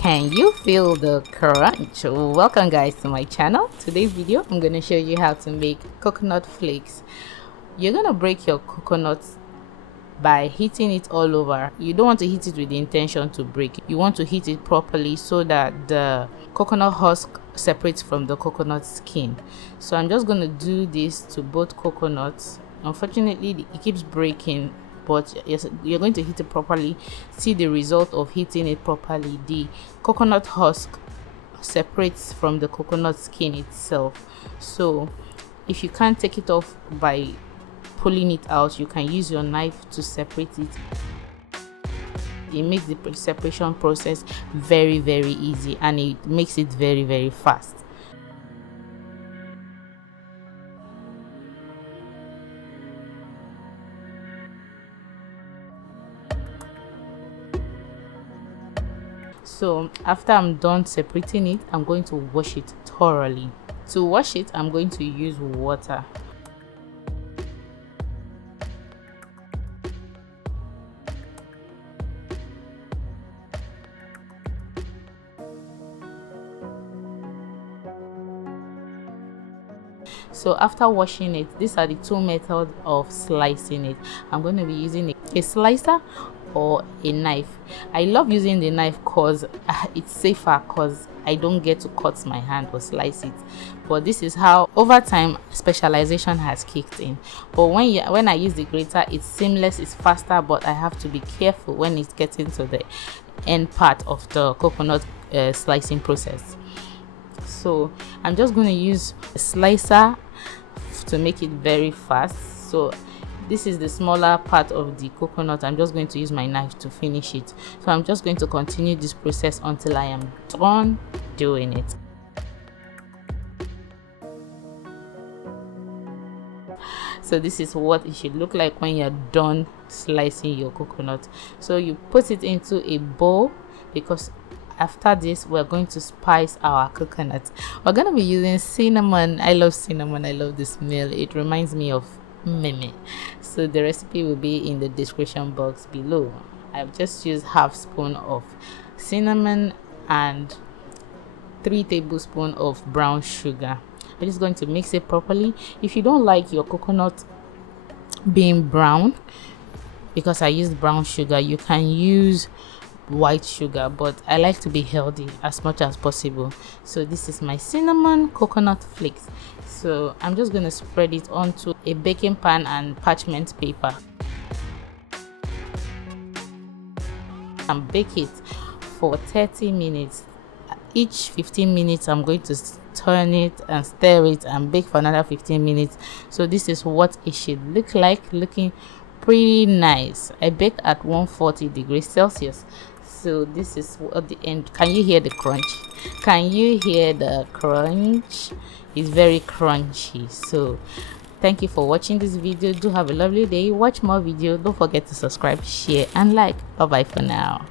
Can you feel the crunch? Welcome guys to my channel. Today's video I'm going to show you how to make coconut flakes. You're going to break your coconut by hitting it all over. You don't want to hit it with the intention to break. You want to hit it properly so that the coconut husk separates from the coconut skin. So I'm just going to do this to both coconuts. Unfortunately it keeps breaking, but yes, you're going to hit it properly. See the result of hitting it properly. The coconut husk separates from the coconut skin itself. So if you can't take it off by pulling it out, you can use your knife to separate it. It makes the separation process very easy, and it makes it very fast. So after I'm done separating it, I'm going to wash it thoroughly. To wash it, I'm going to use water. So after washing it, these are the two methods of slicing it. I'm going to be using a slicer or a knife. I love using the knife because it's safer, because I don't get to cut my hand or slice it. But this is how over time specialization has kicked in. But when I use the grater, it's seamless, it's faster, but I have to be careful when it's getting to the end part of the coconut slicing process. So I'm just going to use a slicer to make it very fast. So this is the smaller part of the coconut. I'm just going to use my knife to finish it. So I'm just going to continue this process until I am done doing it. So this is what it should look like when you're done slicing your coconut. So you put it into a bowl, because after this we're going to spice our coconut. We're going to be using cinnamon. I love cinnamon. I love the smell. It reminds me of meme. So the recipe will be in the description box below. I've just used half spoon of cinnamon and 3 tablespoons of brown sugar. I'm just going to mix it properly. If you don't like your coconut being brown, because I used brown sugar, you can use white sugar, but I like to be healthy as much as possible. So this is my cinnamon coconut flakes. So I'm just going to spread it onto a baking pan and parchment paper and bake it for 30 minutes. Each 15 minutes I'm going to turn it and stir it and bake for another 15 minutes. So this is what it should look like, looking pretty nice. I baked at 140 degrees Celsius. So this is at the end. Can you hear the crunch? Can you hear the crunch? It's very crunchy. So thank you for watching this video. Do have a lovely day. Watch more videos. Don't forget to subscribe, share and like. Bye bye for now.